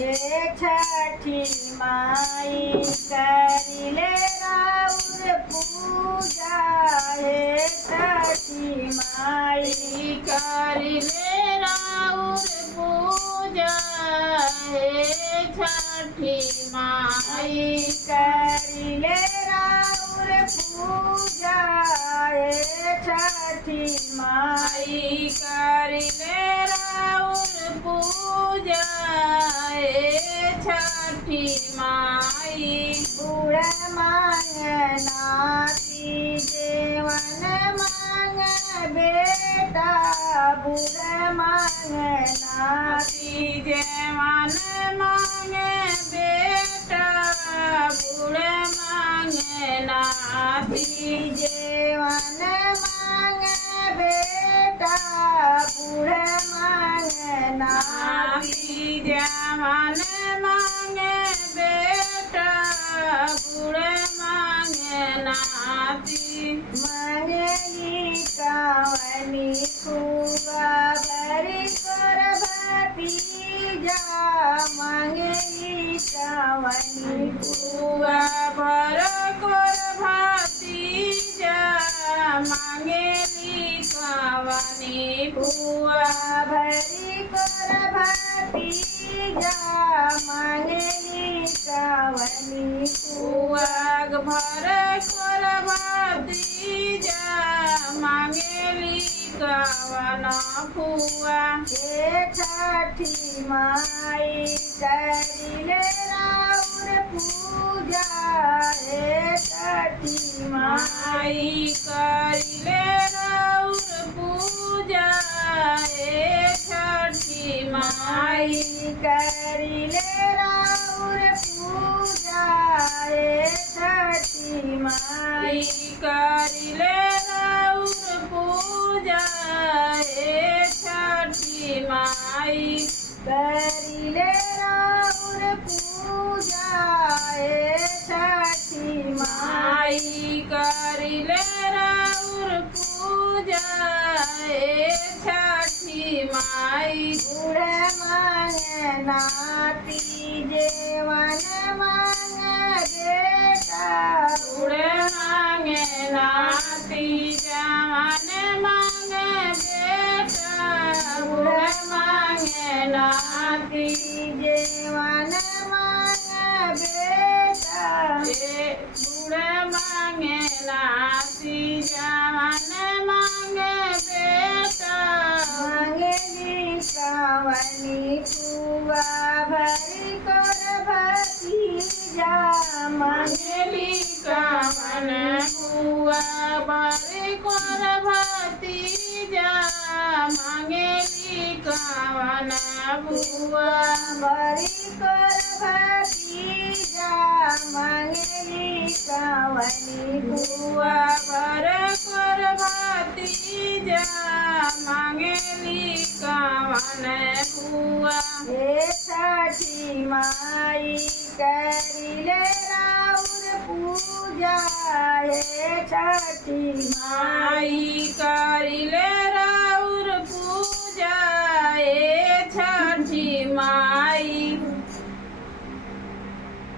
हे छठी माई करिले राउर पूजा हे छठी माई करिले राउर पूजा हे छठी माई करिले राउर पूजा हे छठी माई करिले राउर पूजा हे छठी माई गुड़ मांग नाती जेवन मांग बेटा बुढ़ मांग नाती जेवन मांगे बेटा बूढ़ मांगे नाती जेवन मांग बेटा बुढ़ मांग नाती जेवन मांगे बेटा बूढ़ मांगे नाती मांगेली कावनी खुआ भरी कर भतीजा मांगेली कावनी खुआ भर कर भतीजा मांगेली कावनी खुआ भरी कर भतीजा मांगेली कावनी खुआ भर कर भतीजा मांगेली कावन खुआ हे छठी माई करिले राउर पूजा हे छठी माई माई करिले राउर पूजा हे छठी माई करिले राउर पूजा हे छठी माई करिले राउर पूजा हे छठी माई करिले राउर पूजा हे छठी माई माई करिले राउर पूजा हे छठी माई बुढ़ मांग नाती जेवन मांग बेटा बूढ़ मांगे नाती जवान मांगे बेटा बूढ़ मांगे नाती जेवन मांग बेटा बूढ़ मांगे नाती जवान मांगे बेटा मांगेली कावनी खुआ भरी कर भतीजा मांगेली कावन बुआ बारे कर भतीजा मांगेली कावन बुआ भरी कर भतीजा मांगेली कावनी बुआ बारे कर भतीजा मांगेली कावन बुआ हे छठी माई करिले राउर पूजा हे छठी माई माई करिले